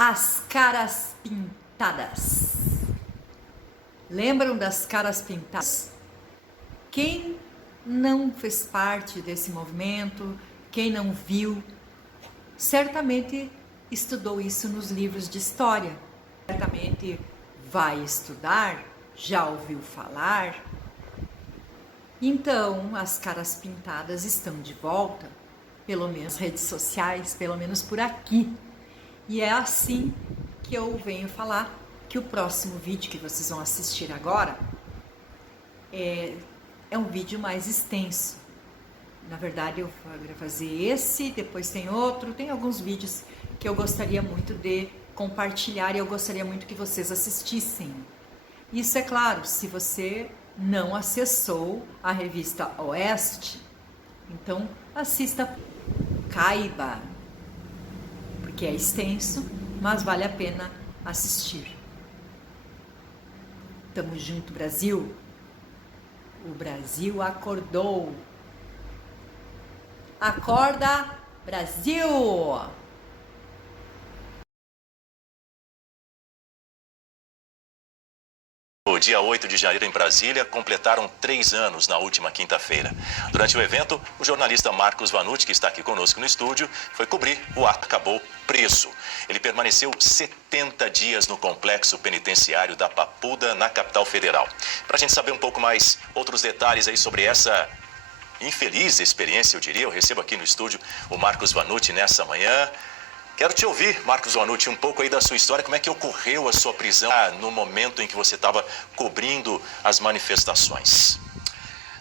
As caras pintadas. Lembram das caras pintadas? Quem não fez parte desse movimento, quem não viu, certamente estudou isso nos livros de história. Certamente vai estudar, já ouviu falar. Então, as caras pintadas estão de volta, pelo menos nas redes sociais, pelo menos por aqui. E é assim que eu venho falar que o próximo vídeo que vocês vão assistir agora é um vídeo mais extenso. Na verdade, eu vou fazer esse, depois tem outro, tem alguns vídeos que eu gostaria muito de compartilhar e eu gostaria muito que vocês assistissem. Isso é claro, se você não acessou a revista Oeste, então assista, caiba, porque é extenso, mas vale a pena assistir. Tamo junto, Brasil. O Brasil acordou. Acorda, Brasil! O dia 8 de janeiro em Brasília completaram 3 anos na última quinta-feira. Durante o evento, o jornalista Marcos Vanucci, que está aqui conosco no estúdio, foi cobrir o ato. Acabou preso. Ele permaneceu 70 dias no complexo penitenciário da Papuda, na capital federal. Para a gente saber um pouco mais outros detalhes aí sobre essa infeliz experiência, eu diria, eu recebo aqui no estúdio o Marcos Vanucci nessa manhã. Quero te ouvir, Marcos Vanucci, um pouco aí da sua história, como é que ocorreu a sua prisão no momento em que você estava cobrindo as manifestações.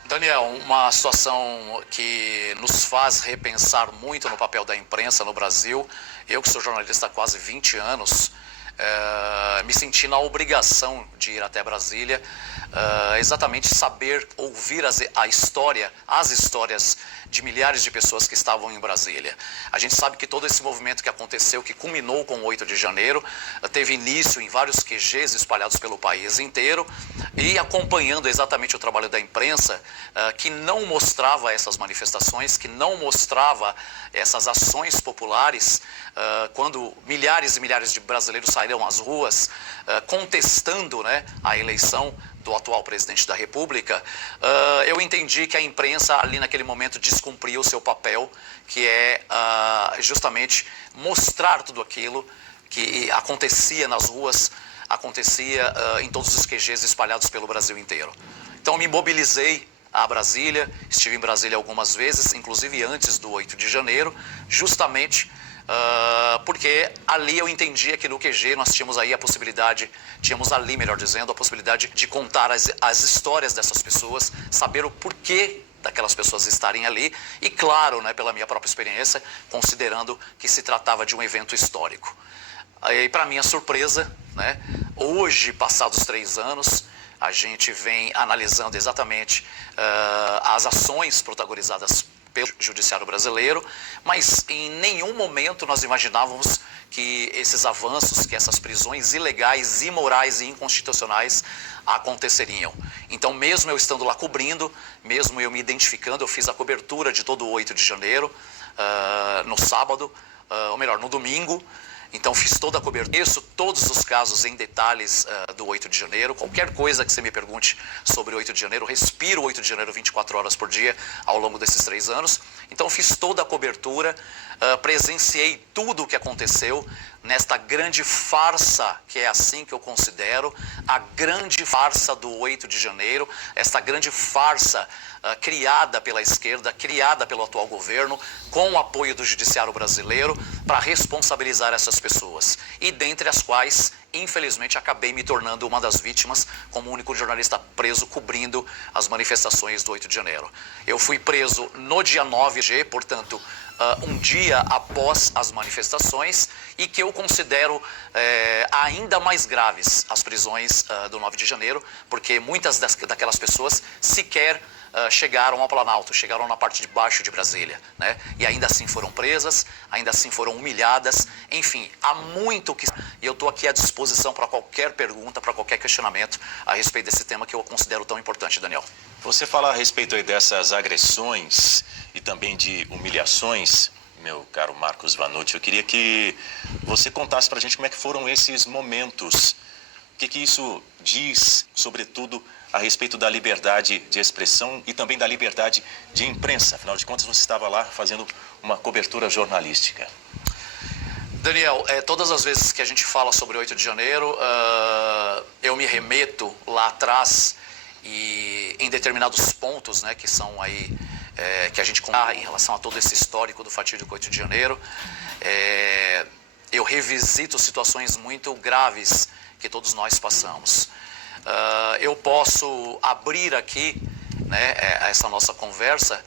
Daniel, uma situação que nos faz repensar muito no papel da imprensa no Brasil. Eu que sou jornalista há quase 20 anos, me senti na obrigação de ir até Brasília, exatamente saber, ouvir as histórias de milhares de pessoas que estavam em Brasília. A gente sabe que todo esse movimento que aconteceu, que culminou com o 8 de janeiro, teve início em vários QGs espalhados pelo país inteiro e acompanhando exatamente o trabalho da imprensa, que não mostrava essas manifestações, que não mostrava essas ações populares, quando milhares e milhares de brasileiros saíram às ruas contestando, né, a eleição do atual presidente da República, eu entendi que a imprensa ali naquele momento descumpria o seu papel, que é justamente mostrar tudo aquilo que acontecia nas ruas, acontecia em todos os QGs espalhados pelo Brasil inteiro. Então me mobilizei a Brasília, estive em Brasília algumas vezes, inclusive antes do 8 de janeiro, justamente porque ali eu entendia que no QG nós tínhamos aí a possibilidade, melhor dizendo, a possibilidade de contar as histórias dessas pessoas, saber o porquê daquelas pessoas estarem ali e, claro, né, pela minha própria experiência, considerando que se tratava de um evento histórico. E para minha surpresa, né, hoje, passados 3 anos, a gente vem analisando exatamente as ações protagonizadas pelo judiciário brasileiro, mas em nenhum momento nós imaginávamos que esses avanços, que essas prisões ilegais, imorais e inconstitucionais aconteceriam. Então, mesmo eu estando lá cobrindo, mesmo eu me identificando, eu fiz a cobertura de todo o 8 de janeiro, no sábado, ou melhor, no domingo. Então fiz toda a cobertura, todos os casos em detalhes do 8 de janeiro, qualquer coisa que você me pergunte sobre o 8 de janeiro, respiro o 8 de janeiro 24 horas por dia ao longo desses 3 anos. Então fiz toda a cobertura, presenciei tudo o que aconteceu nesta grande farsa, que é assim que eu considero, a grande farsa do 8 de janeiro, esta grande farsa criada pela esquerda, criada pelo atual governo, com o apoio do judiciário brasileiro, para responsabilizar essas pessoas. E dentre as quais, infelizmente, acabei me tornando uma das vítimas, como único jornalista preso cobrindo as manifestações do 8 de janeiro. Eu fui preso no dia 9G, portanto, um dia após as manifestações, e que eu considero ainda mais graves as prisões do 9 de janeiro, porque muitas daquelas pessoas sequer chegaram ao Planalto, chegaram na parte de baixo de Brasília, né? E ainda assim foram presas, ainda assim foram humilhadas, enfim, há muito que... E eu estou aqui à disposição para qualquer pergunta, para qualquer questionamento a respeito desse tema que eu considero tão importante, Daniel. Você fala a respeito aí dessas agressões e também de humilhações meu caro Marcos Vanucci. Eu queria que você contasse para a gente como é que foram esses momentos. O que isso diz, sobretudo, a respeito da liberdade de expressão e também da liberdade de imprensa. Afinal de contas, você estava lá fazendo uma cobertura jornalística. Daniel, todas as vezes que a gente fala sobre 8 de janeiro, eu me remeto lá atrás e em determinados pontos, né, que são aí, que a gente conta em relação a todo esse histórico do fatídico 8 de janeiro, eu revisito situações muito graves que todos nós passamos. Eu posso abrir aqui, né, essa nossa conversa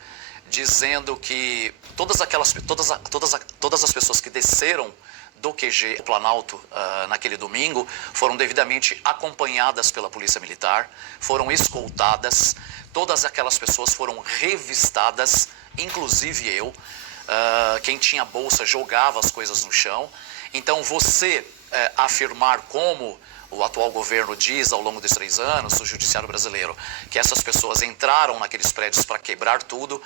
dizendo que todas as pessoas que desceram do QG do Planalto naquele domingo foram devidamente acompanhadas pela Polícia Militar, foram escoltadas, todas aquelas pessoas foram revistadas, inclusive eu. Quem tinha bolsa jogava as coisas no chão. Então você afirmar, como o atual governo diz ao longo desses 3 anos, o judiciário brasileiro, que essas pessoas entraram naqueles prédios para quebrar tudo,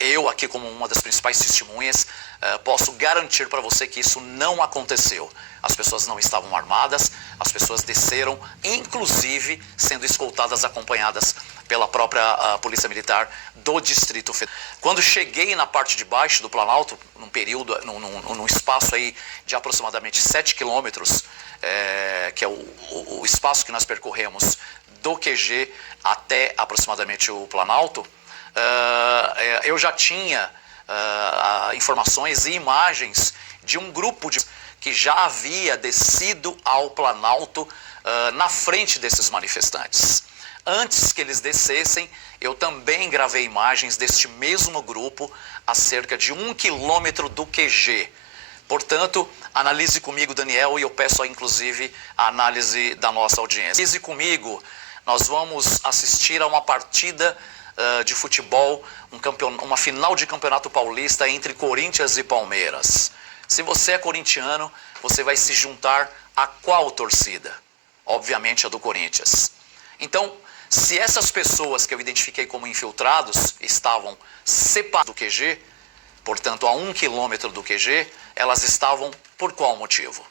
eu aqui como uma das principais testemunhas, posso garantir para você que isso não aconteceu. As pessoas não estavam armadas, as pessoas desceram, inclusive sendo escoltadas, acompanhadas pela própria Polícia Militar do Distrito Federal. Quando cheguei na parte de baixo do Planalto, num espaço aí de aproximadamente 7 quilômetros, que é o espaço que nós percorremos do QG até aproximadamente o Planalto, eu já tinha informações e imagens de um grupo que já havia descido ao Planalto na frente desses manifestantes. Antes que eles descessem, eu também gravei imagens deste mesmo grupo a cerca de 1 quilômetro do QG. Portanto, analise comigo, Daniel, e eu peço inclusive a análise da nossa audiência. Analise comigo, nós vamos assistir a uma partida de futebol, uma final de campeonato paulista entre Corinthians e Palmeiras. Se você é corintiano, você vai se juntar a qual torcida? Obviamente a do Corinthians. Então, se essas pessoas que eu identifiquei como infiltrados estavam separadas do QG, portanto a 1 quilômetro do QG, elas estavam por qual motivo?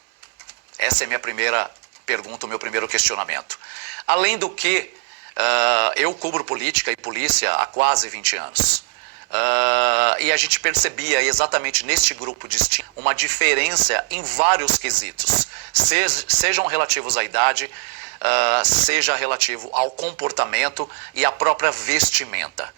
Essa é a minha primeira pergunta, o meu primeiro questionamento. Além do que, eu cubro política e polícia há quase 20 anos. E a gente percebia exatamente neste grupo distinto uma diferença em vários quesitos, sejam relativos à idade, seja relativo ao comportamento e à própria vestimenta.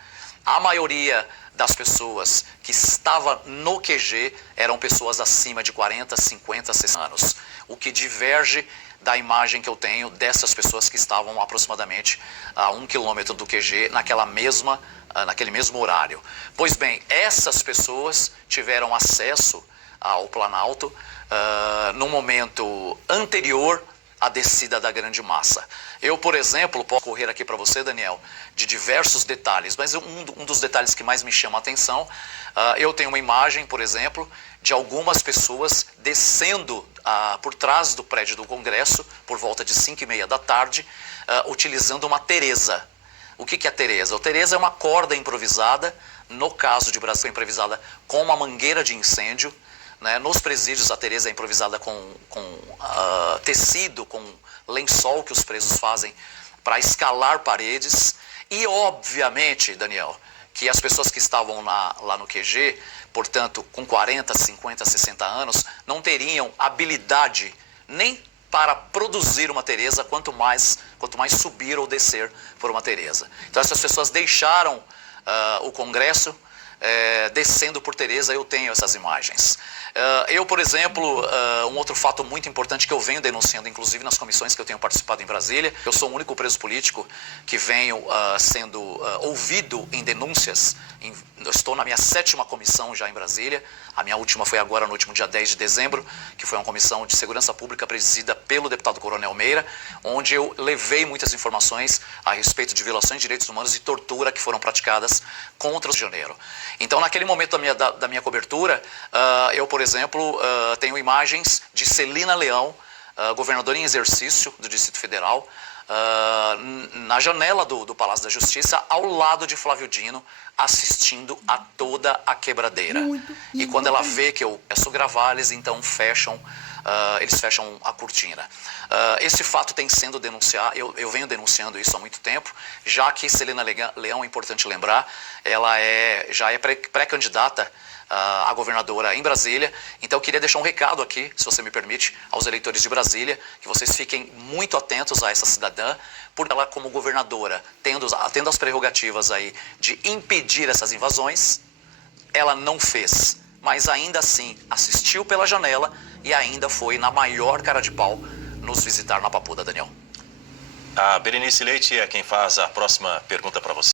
A maioria das pessoas que estava no QG eram pessoas acima de 40, 50, 60 anos, o que diverge da imagem que eu tenho dessas pessoas que estavam aproximadamente a 1 quilômetro do QG naquele mesmo horário. Pois bem, essas pessoas tiveram acesso ao Planalto no momento anterior à descida da grande massa. Eu, por exemplo, posso correr aqui para você, Daniel, de diversos detalhes, mas um dos detalhes que mais me chama a atenção, eu tenho uma imagem, por exemplo, de algumas pessoas descendo por trás do prédio do Congresso, por volta de 5h30 da tarde, utilizando uma teresa. O que é a teresa? A teresa é uma corda improvisada, no caso de Brasil, improvisada com uma mangueira de incêndio, né? Nos presídios a teresa é improvisada com tecido, com lençol que os presos fazem para escalar paredes. E obviamente, Daniel, que as pessoas que estavam lá no QG, portanto com 40, 50, 60 anos, não teriam habilidade nem para produzir uma teresa, quanto mais subir ou descer por uma teresa. Então essas pessoas deixaram o Congresso descendo por teresa. Eu tenho essas imagens. Eu, por exemplo, um outro fato muito importante que eu venho denunciando, inclusive nas comissões que eu tenho participado em Brasília, eu sou o único preso político que venho sendo ouvido em denúncias. Eu estou na minha 7ª comissão já em Brasília. A minha última foi agora no último dia 10 de dezembro, que foi uma comissão de segurança pública presidida pelo deputado Coronel Meira, onde eu levei muitas informações a respeito de violações de direitos humanos e tortura que foram praticadas contra o Rio de Janeiro. Então, naquele momento da minha cobertura, eu, por exemplo, tenho imagens de Celina Leão, governadora em exercício do Distrito Federal, na janela do Palácio da Justiça, ao lado de Flávio Dino, assistindo a toda a quebradeira. E quando ela vê que eu peço gravar, eles então eles fecham a cortina. Esse fato tem sendo denunciado, eu venho denunciando isso há muito tempo, já que Celina Leão, é importante lembrar, ela já é pré-candidata a governadora em Brasília. Então eu queria deixar um recado aqui, se você me permite, aos eleitores de Brasília, que vocês fiquem muito atentos a essa cidadã, porque ela, como governadora, tendo as prerrogativas aí de impedir essas invasões, ela não fez, mas ainda assim assistiu pela janela e ainda foi na maior cara de pau nos visitar na Papuda, Daniel. A Berenice Leite é quem faz a próxima pergunta para você.